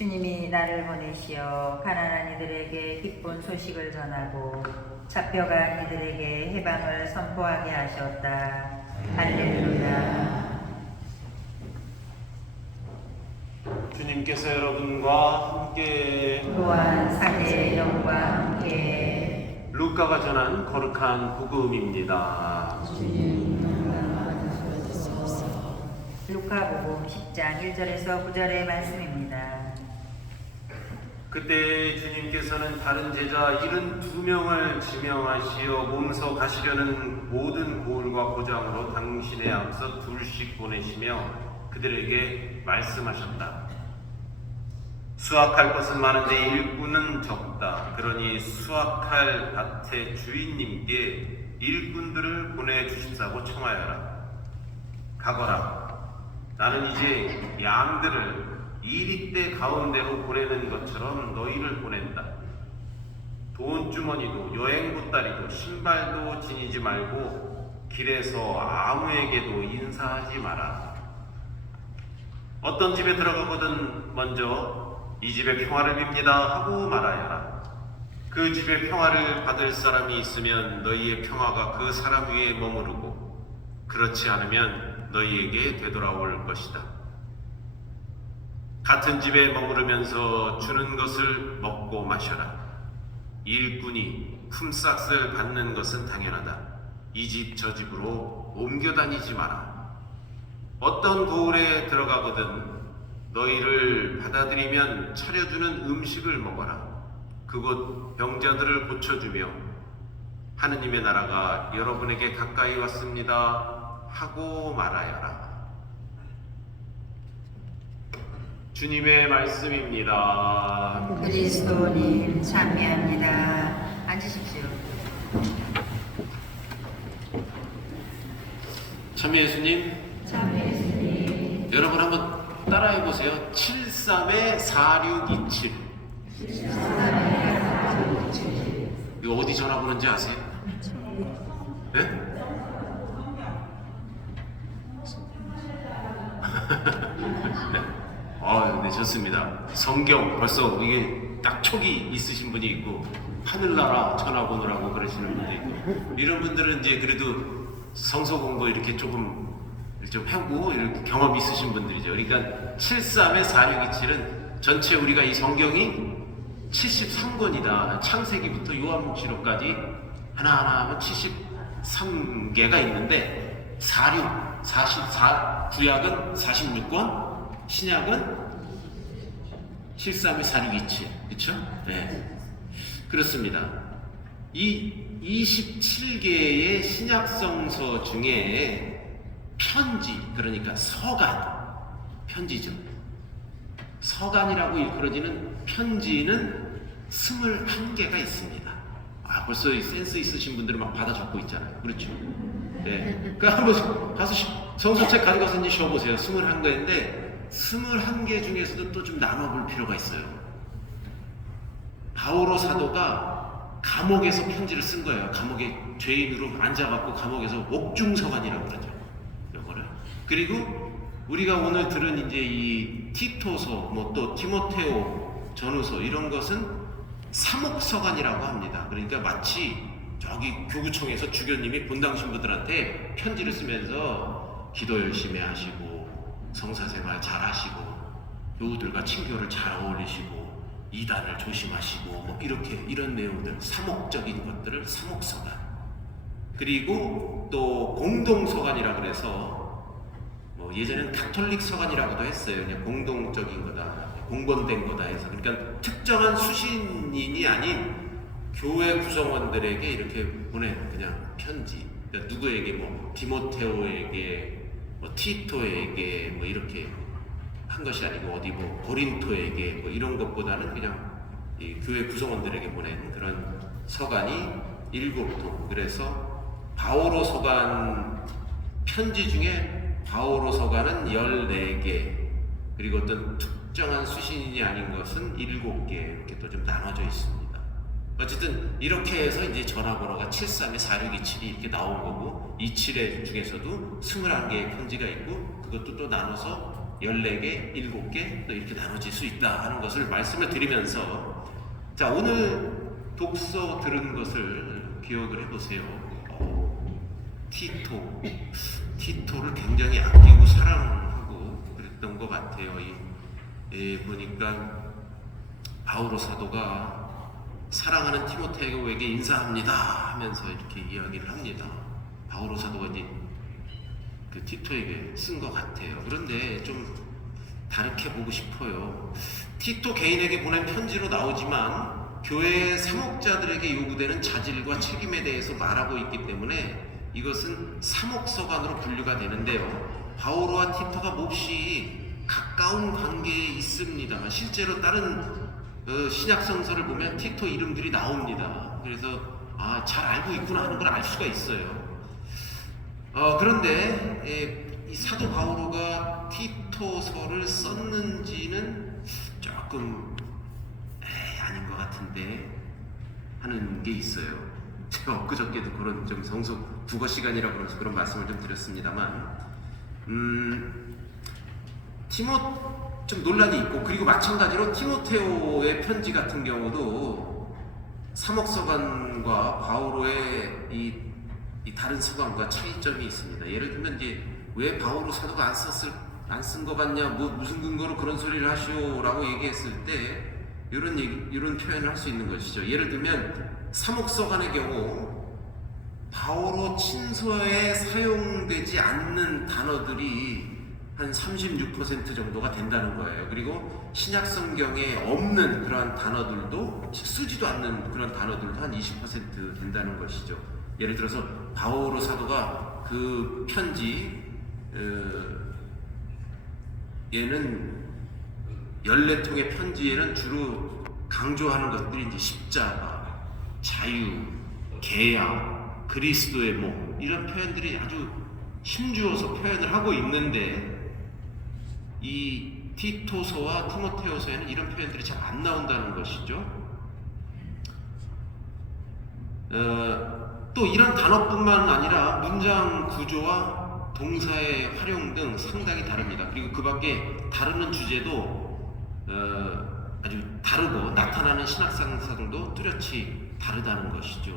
주님이 나를 보내시어 가난한 이들에게 기쁜 소식을 전하고 잡혀간 이들에게 해방을 선포하게 하셨다. 할렐루야. 주님께서 여러분과 함께 또한 사제의 영과 함께 루카가 전한 거룩한 복음입니다. 루카복음 10장 1절에서 9절의 말씀입니다. 그때 주님께서는 다른 제자 72명을 지명하시어 몸서 가시려는 모든 고을과 고장으로 당신의 앞서 둘씩 보내시며 그들에게 말씀하셨다. 수확할 것은 많은데 일꾼은 적다. 그러니 수확할 밭의 주인님께 일꾼들을 보내주십사고 청하여라. 가거라. 나는 이제 양들을 이리떼 가운데로 보내는 것처럼 너희를 보낸다. 돈주머니도 여행 보따리도 신발도 지니지 말고 길에서 아무에게도 인사하지 마라. 어떤 집에 들어가거든 먼저 이 집에 평화를 빕니다 하고 말하여라. 그 집에 평화를 받을 사람이 있으면 너희의 평화가 그 사람 위에 머무르고 그렇지 않으면 너희에게 되돌아올 것이다. 같은 집에 머무르면서 주는 것을 먹고 마셔라. 일꾼이 품삯을 받는 것은 당연하다. 이 집 저 집으로 옮겨 다니지 마라. 어떤 고을에 들어가거든 너희를 받아들이면 차려주는 음식을 먹어라. 그곳 병자들을 고쳐주며 하느님의 나라가 여러분에게 가까이 왔습니다 하고 말하여라. 주님의 말씀입니다. 그리스도님 찬미합니다. 앉으십시오. 참 예수님, 여러분 한번 따라해 보세요. 7324627. 이거 어디 전화번호인지 아세요? 네? 네. 네, 좋습니다. 성경 벌써 이게 딱 촉이 있으신 분이 있고 하늘나라 전화번호라고 그러시는 분도 있고 이런 분들은 이제 그래도 성서 공부 이렇게 좀 하고 이렇게 경험 있으신 분들이죠. 그러니까 7324627은 전체 우리가 이 성경이 73권이다. 창세기부터 요한복음까지 하나하나 하면 73개가 있는데 44 구약은 46권, 신약은 7324627. 그렇죠? 네. 그렇습니다. 이 27개의 신약 성서 중에 편지, 그러니까 서간, 편지죠. 서간이라고 일컬어지는 편지는 21개가 있습니다. 벌써 센스 있으신 분들은 막 받아 적고 있잖아요. 그렇죠? 네. 그러니까 한번 가서 성서책 가져가서 이제 쉬어보세요. 21개인데 21개 중에서도 또 좀 나눠볼 필요가 있어요. 바오로 사도가 감옥에서 편지를 쓴 거예요. 감옥에 죄인으로 앉아갖고 감옥에서 옥중서간이라고 그러죠. 요거를. 그리고 우리가 오늘 들은 이제 이 티토서, 뭐 또 티모테오 전후서 이런 것은 사목서간이라고 합니다. 그러니까 마치 저기 교구청에서 주교님이 본당 신부들한테 편지를 쓰면서 기도 열심히 하시고 성사생활 잘 하시고 교우들과 친교를 잘 어울리시고 이단을 조심하시고 뭐 이렇게 이런 내용들 사목적인 것들을 사목서간. 그리고 또 공동서간이라고 그래서 뭐 예전에는 가톨릭 서간이라고도 했어요. 그냥 공동적인 거다, 공건된 거다 해서. 그러니까 특정한 수신인이 아닌 교회 구성원들에게 이렇게 보낸 그냥 편지. 그러니까 누구에게 뭐 디모테오에게 뭐 티토에게 뭐 이렇게 한 것이 아니고 어디 뭐 고린토에게 뭐 이런 것보다는 그냥 이 교회 구성원들에게 보낸 그런 서간이 7통. 그래서 바오로 서간 편지 중에 바오로 서간은 14개, 그리고 어떤 특정한 수신인이 아닌 것은 7개 이렇게 또 좀 나눠져 있습니다. 어쨌든 이렇게 해서 이제 전화번호가 7324627이 이렇게 나온 거고, 27회 중에서도 21개의 편지가 있고, 그것도 또 나눠서 14개, 7개 또 이렇게 나눠질 수 있다 하는 것을 말씀을 드리면서, 자, 오늘 독서 들은 것을 기억을 해보세요. 티토를 굉장히 아끼고 사랑하고 그랬던 것 같아요. 보니까 바오로 사도가 사랑하는 티모테오에게 인사합니다 하면서 이렇게 이야기를 합니다. 바오로 사도가 이제 그 티토에게 쓴 것 같아요. 그런데 좀 다르게 보고 싶어요. 티토 개인에게 보낸 편지로 나오지만 교회의 사목자들에게 요구되는 자질과 책임에 대해서 말하고 있기 때문에 이것은 사목서관으로 분류가 되는데요. 바오로와 티토가 몹시 가까운 관계에 있습니다. 실제로 다른 신약성서를 보면 티토 이름들이 나옵니다. 그래서 잘 알고 있구나 하는 걸 알 수가 있어요. 그런데 이 사도 바오로가 티토서를 썼는지는 조금 아닌 것 같은데 하는 게 있어요. 제가 엊그저께도 그런 좀 성서 국어 시간이라고 그래서 그런 말씀을 좀 드렸습니다만, 좀 논란이 있고, 그리고 마찬가지로 티모테오의 편지 같은 경우도 사목서관과 바오로의 이 다른 서관과 차이점이 있습니다. 예를 들면 이제 왜 바오로 사도가 안 쓴 것 같냐, 무슨 근거로 그런 소리를 하시오라고 얘기했을 때 이런 표현을 할 수 있는 것이죠. 예를 들면 사목서관의 경우 바오로 친서에 사용되지 않는 단어들이 한 36% 정도가 된다는 거예요. 그리고 신약 성경에 없는 그러한 단어들도, 쓰지도 않는 그런 단어들도 한 20% 된다는 것이죠. 예를 들어서 바오로 사도가 그 편지, 얘는 14통의 편지에는 주로 강조하는 것들이 이제 십자가, 자유, 계약, 그리스도의 몸, 이런 표현들이 아주 힘주어서 표현을 하고 있는데, 이 티토서와 티모테오서에는 이런 표현들이 잘 안 나온다는 것이죠. 또 이런 단어뿐만 아니라 문장 구조와 동사의 활용 등 상당히 다릅니다. 그리고 그 밖에 다루는 주제도 아주 다르고 나타나는 신학상사들도 뚜렷이 다르다는 것이죠.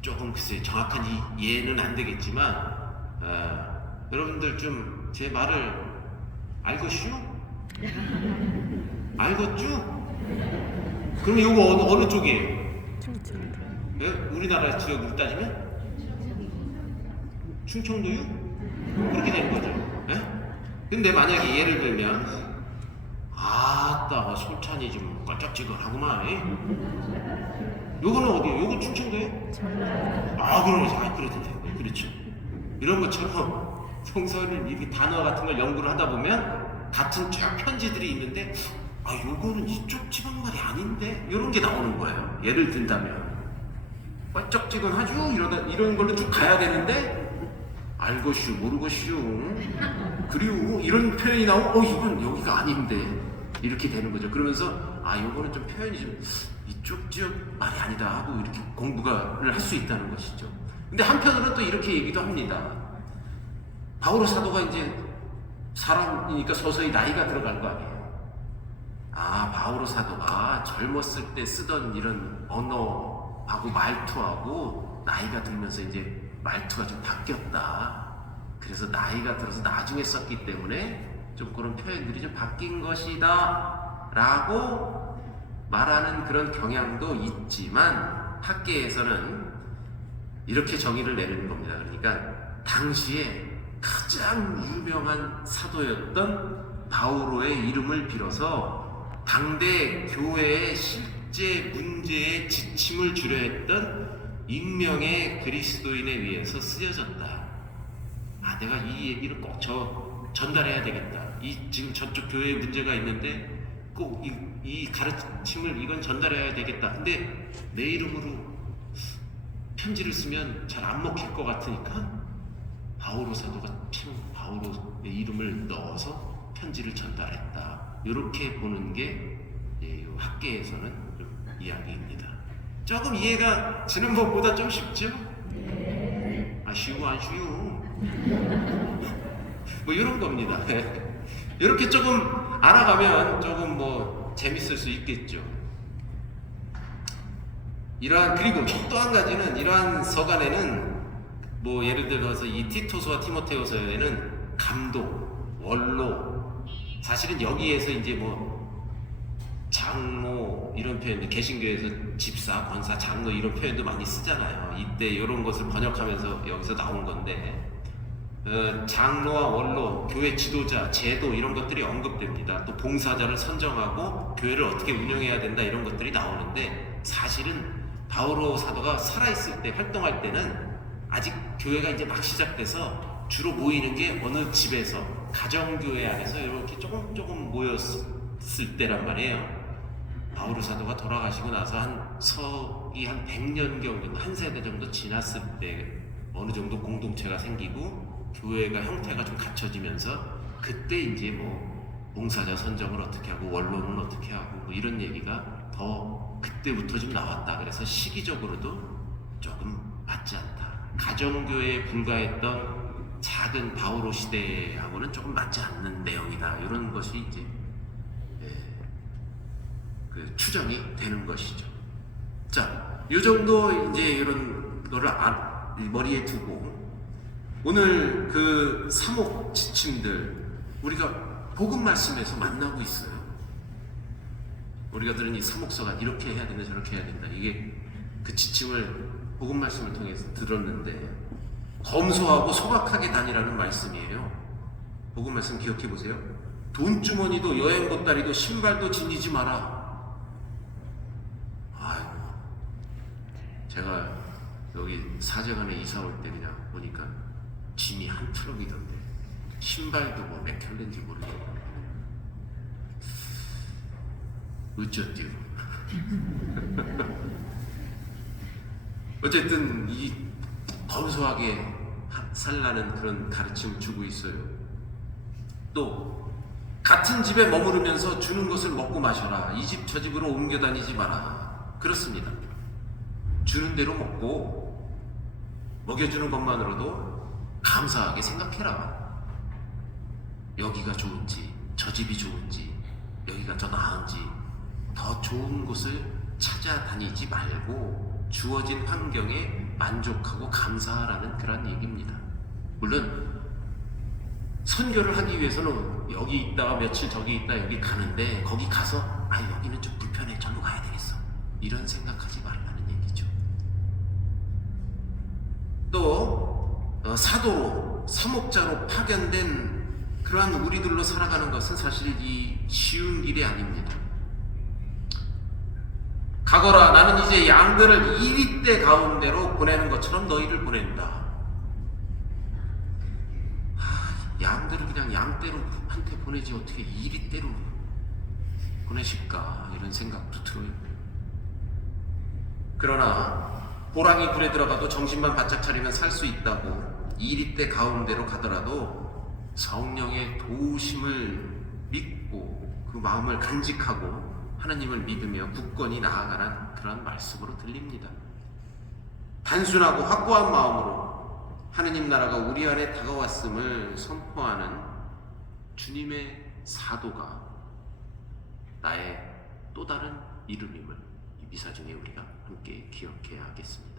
조금 글쎄 정확한 이해는 안 되겠지만, 여러분들 좀 제 말을 알겠슈? 알겠죠? 그럼 이거 어느 쪽이에요? 예? 우리나라 지역으로 따지면? 충청도요? 그렇게 되는 거죠. 예? 근데 만약에 예를 들면, 아따 솔찬이 좀 껄쩍지근하구만. 요거는 어디예요? 요거 충청도예요? 그러면 그렇던데. 그렇죠. 이런 것처럼 성서를 이렇게 단어 같은 걸 연구를 하다 보면 같은 쫙 편지들이 있는데, 요거는 이쪽 지방말이 아닌데, 이런 게 나오는 거예요. 예를 든다면 껄쩍지근하죠? 이런 걸로 쭉 가야 되는데, 알것슈 모르것슈, 그리고 이런 표현이 나오면 이건 여기가 아닌데, 이렇게 되는 거죠. 그러면서 요거는 좀 표현이 좀 이쪽 지역 말이 아니다 하고 이렇게 공부를 할 수 있다는 것이죠. 근데 한편으로는 또 이렇게 얘기도 합니다. 바오로 사도가 이제 사람이니까 서서히 나이가 들어갈 거 아니에요. 바오로 사도가 젊었을 때 쓰던 이런 언어하고 말투하고 나이가 들면서 이제 말투가 좀 바뀌었다. 그래서 나이가 들어서 나중에 썼기 때문에 좀 그런 표현들이 좀 바뀐 것이다 라고 말하는 그런 경향도 있지만, 학계에서는 이렇게 정의를 내리는 겁니다. 그러니까 당시에 가장 유명한 사도였던 바오로의 이름을 빌어서 당대 교회의 실제 문제에 지침을 주려 했던 익명의 그리스도인에 의해서 쓰여졌다. 내가 이 얘기를 꼭 전달해야 되겠다. 지금 저쪽 교회에 문제가 있는데 꼭 이 가르침을 이건 전달해야 되겠다. 근데 내 이름으로 편지를 쓰면 잘 안 먹힐 것 같으니까 바오로 사도가 바오로의 이름을 넣어서 편지를 전달했다. 이렇게 보는 게 학계에서는 이야기입니다. 조금 이해가 지난번보다 좀 쉽죠? 쉬워 안 쉬워? 이런 겁니다. 이렇게 조금 알아가면 조금 뭐 재밌을 수 있겠죠. 그리고 또 한 가지는 이러한 서간에는 뭐 예를 들어서 이 티토서와 티모테후서에는 감독, 원로, 사실은 여기에서 이제 뭐 장로 이런 표현도 개신교에서 집사, 권사, 장로 이런 표현도 많이 쓰잖아요. 이때 이런 것을 번역하면서 여기서 나온 건데 장로와 원로, 교회 지도자, 제도 이런 것들이 언급됩니다. 또 봉사자를 선정하고 교회를 어떻게 운영해야 된다 이런 것들이 나오는데 사실은 바오로 사도가 살아있을 때 활동할 때는 아직 교회가 이제 막 시작돼서 주로 모이는 게 어느 집에서 가정교회 안에서 이렇게 조금 모였을 때란 말이에요. 바오로 사도가 돌아가시고 나서 한 100년경 한 세대 정도 지났을 때 어느 정도 공동체가 생기고 교회가 형태가 좀 갖춰지면서 그때 이제 뭐 봉사자 선정을 어떻게 하고 원로는 어떻게 하고 뭐 이런 얘기가 더 그때부터 좀 나왔다. 그래서 시기적으로도 조금 맞지 않다. 가정교회에 불과했던 작은 바오로 시대하고는 조금 맞지 않는 내용이다. 이런 것이 이제 그 추정이 되는 것이죠. 자, 이 정도 이제 이런 거를 머리에 두고 오늘 그 사목 지침들 우리가 복음 말씀에서 만나고 있어요. 우리가 들은 이 사목서가 이렇게 해야 된다 저렇게 해야 된다 이게 그 지침을 복음 말씀을 통해서 들었는데 검소하고 소박하게 다니라는 말씀이에요. 복음 말씀 기억해 보세요. 돈주머니도 여행 보따리도 신발도 지니지 마라. 아이고, 제가 여기 사제관에 이사 올 때 그냥 보니까 짐이 한 트럭이던데 신발도 뭐 몇 켤레인지 모르겠고 어쩌디요. 어쨌든 이 검소하게 살라는 그런 가르침을 주고 있어요. 또 같은 집에 머무르면서 주는 것을 먹고 마셔라. 이 집 저 집으로 옮겨 다니지 마라. 그렇습니다. 주는 대로 먹고 먹여주는 것만으로도 감사하게 생각해라. 여기가 좋은지 저 집이 좋은지 여기가 더 나은지 더 좋은 곳을 찾아다니지 말고 주어진 환경에 만족하고 감사하라는 그런 얘기입니다. 물론 선교를 하기 위해서는 여기 있다가 며칠 저기 있다 여기 가는데 거기 가서 여기는 좀 불편해 절로 가야 되겠어 이런 생각하지 말라는 얘기죠. 또 사도로 사목자로 파견된 그러한 우리들로 살아가는 것은 사실 이 쉬운 길이 아닙니다. 가거라 나는 이제 양들을 이리떼 가운데로 보내는 것처럼 너희를 보낸다. 양들을 그냥 양떼로 한테 보내지 어떻게 이리떼로 보내실까 이런 생각도 들어요. 그러나 호랑이 굴에 들어가도 정신만 바짝 차리면 살 수 있다고 이리떼 가운데로 가더라도 성령의 도우심을 믿고 그 마음을 간직하고 하나님을 믿으며 굳건히 나아가는 그런 말씀으로 들립니다. 단순하고 확고한 마음으로 하느님 나라가 우리 안에 다가왔음을 선포하는 주님의 사도가 나의 또 다른 이름임을 이 미사 중에 우리가 함께 기억해야 하겠습니다.